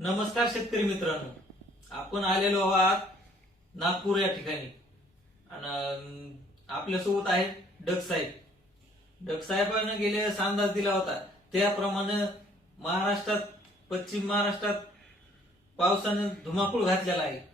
नमस्कार शेतकरी मित्रांनो. आपण आलेलो आहात नागपूर या ठिकाणी. आणि आपल्यासोबत आहे डग साहेब. डग साहेबांना गेले अंदाज दिला होता. त्याप्रमाणे महाराष्ट्रात पश्चिम महाराष्ट्रात पावसानं धुमाकूळ घातलेला आहे.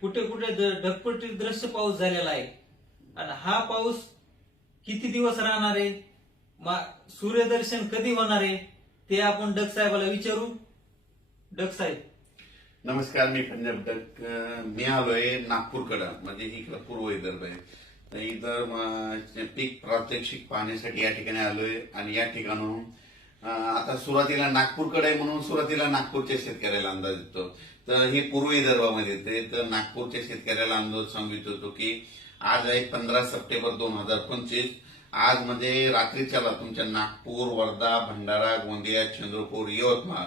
कुठे कुठे द- दृश्य पाऊस झालेला आहे. आणि हा पाऊस किती दिवस राहणार आहे? मा- सूर्यदर्शन कधी होणार आहे? ते आपण डग साहेबाला विचारू. डक साहेब. नमस्कार मी पंजाब डक मी आलोय नागपूरकडं म्हणजे इकडं पूर्व विदर्भ आहे. तर म, पीक प्रात्यक्षिक पाहण्यासाठी या ठिकाणी आलोय आणि या ठिकाणाहून अं, आता सुरुवातीला नागपूरकडे आहे म्हणून सुरुवातीला नागपूरच्या शेतकऱ्याला अंदाज येतो. तर हे पूर्व विदर्भामध्ये येते तर नागपूरच्या शेतकऱ्याला अंदाज सांगू इच्छितो की आज आहे पंधरा सप्टेंबर दोन हजार पंचवीस. आज म्हणजे रात्रीच्याला तुमच्या नागपूर वर्धा भंडारा गोंदिया चंद्रपूर यवतमाळ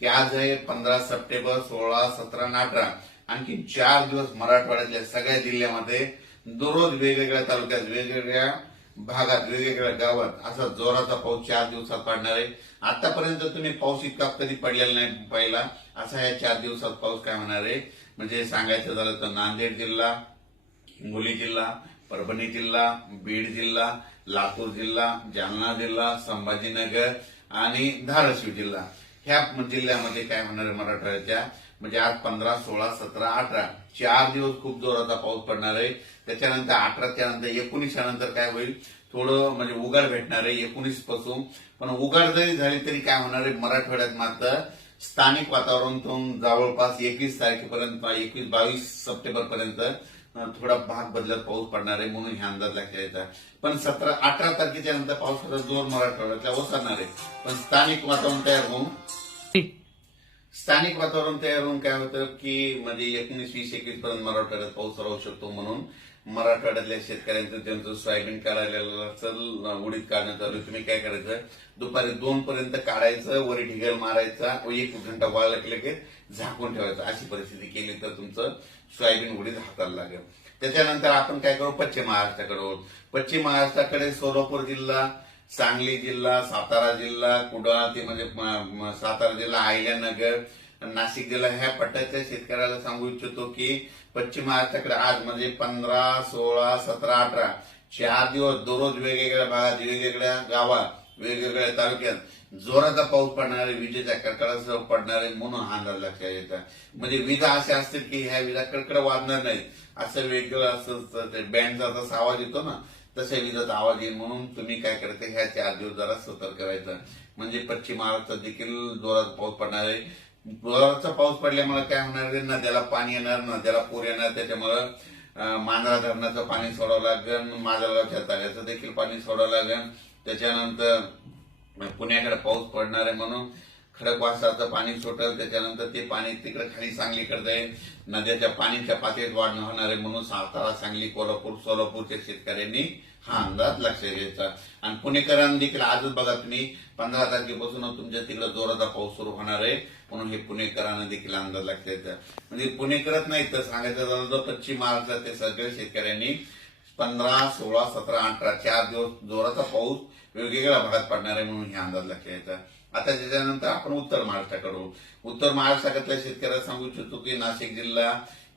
की आज आहे पंधरा सप्टेंबर सोळा सतरा आणि अठरा. आणखी चार दिवस मराठवाड्यातल्या सगळ्या जिल्ह्यामध्ये दररोज वेगवेगळ्या तालुक्यात वेगवेगळ्या भागात वेगवेगळ्या गावात असा जोराचा पाऊस चार दिवसात पडणार आहे. आतापर्यंत तुम्ही पाऊस इतका कधी पडलेला नाही पहिला. असा या चार दिवसात पाऊस काय होणार आहे? म्हणजे सांगायचं झालं तर नांदेड जिल्हा हिंगोली जिल्हा परभणी जिल्हा बीड जिल्हा लातूर जिल्हा जालना जिल्हा संभाजीनगर आणि धाराशिव जिल्हा. ह्या जिल्ह्यामध्ये काय होणार आहे मराठवाड्याच्या? म्हणजे आज पंधरा सोळा सतरा अठरा चार दिवस खूप जोराचा पाऊस पडणार आहे. त्याच्यानंतर अठराच्या नंतर एकोणीसच्या नंतर काय होईल? थोडं म्हणजे उघाड भेटणार आहे एकोणीसपासून. पण उघाड जरी झाली तरी काय होणार आहे? मराठवाड्यात मात्र स्थानिक वातावरणातून जवळपास एकवीस तारखेपर्यंत एकवीस बावीस सप्टेंबर पर्यंत थोडा भाग बदलत पाऊस पडणार आहे म्हणून ह्या अंदाज लक्षात यायचा पण सतरा अठरा तारखेच्या नंतर पावसाचा जोर मराठवाड्यातल्या ओसरणार आहे. पण स्थानिक वातावरण तयार होऊन स्थानिक वातावरण तयार होऊन काय होतं की म्हणजे एकोणीस वीस एकवीस पर्यंत मराठवाड्यात पाऊस राहू शकतो म्हणून मराठवाड्यातल्या शेतकऱ्यांचं त्यांचं सोयाबीन काढायला उडीत काढण्यात आलं तुम्ही काय करायचं? दुपारी दोन पर्यंत काढायचं वरी ढिगर मारायचा व एक घंटा वाळला की लगेच झाकून ठेवायचं. अशी परिस्थिती केली तर तुमचं सोयाबीन उडीद हाताला लागेल. त्याच्यानंतर आपण काय करू? पश्चिम महाराष्ट्राकडे पश्चिम महाराष्ट्राकडे सोलापूर जिल्हा सांगली जिल्हा सातारा जिल्हा कुडाळ ते म्हणजे सातारा जिल्हा आयल्यानगर नाशिक जिल्हा ह्या पट्ट्याच्या शेतकऱ्याला सांगू इच्छितो की पश्चिम महाराष्ट्राकडे आज म्हणजे पंधरा सोळा सतरा अठरा चार दिवस दररोज वेगवेगळ्या भागात वेगवेगळ्या गावात वेगवेगळ्या तालुक्यात जोराचा पाऊस पडणार आहे विजेच्या कडकडासह पडणार आहे म्हणून हा अंदाज लक्षात येतात म्हणजे विजा अशा असतील की ह्या विजा कडकड वाजणार नाही. असं वेगळं असं बँडचा जसा आवाज येतो ना तसे विजाचा आवाज येईल म्हणून तुम्ही काय करते ह्या चार दिवस जरा सतर्क करायचं म्हणजे पश्चिम महाराष्ट्रात देखील जोरात पाऊस पडणार आहे जोराचा पाऊस पडल्यामुळे काय होणार नद्याला पाणी येणार नद्याला पूर येणार त्याच्यामुळं मांजरा धरणाचं पाणी सोडावं लागेल माजलगावच्या तळ्याचं देखील पाणी सोडावं लागेल त्याच्यानंतर पुण्याकडे पाऊस पडणार आहे म्हणून खडकवासाचं पाणी सुटेल त्याच्यानंतर ते पाणी तिकडे खाली सांगलीकडे जाईल. नद्याच्या पाणीच्या पातळीत वाढ होणार आहे म्हणून सातारा सांगली कोल्हापूर सोलापूरच्या शेतकऱ्यांनी हा अंदाज लक्षात घ्यायचा आणि पुणेकरांनी देखील आजच बघा तुम्ही पंधरा तारखेपासून तुमच्या तिकडे जोराचा पाऊस सुरू होणार आहे. म्हणून हे पुणेकरांना देखील अंदाज लक्षात घ्यायचा म्हणजे पुणेकरच नाही तर सांगायचं झालं तर पश्चिम महाराष्ट्रातील सगळ्या शेतकऱ्यांनी पंधरा सोळा सतरा अठरा चार दिवस जोराचा पाऊस वेगवेगळ्या भागात पडणार आहे म्हणून हे अंदाज लक्षात घ्यायचा आता त्याच्यानंतर आपण उत्तर महाराष्ट्राकडून उत्तर महाराष्ट्रातल्या शेतकऱ्याला सांगू इच्छितो की नाशिक जिल्हा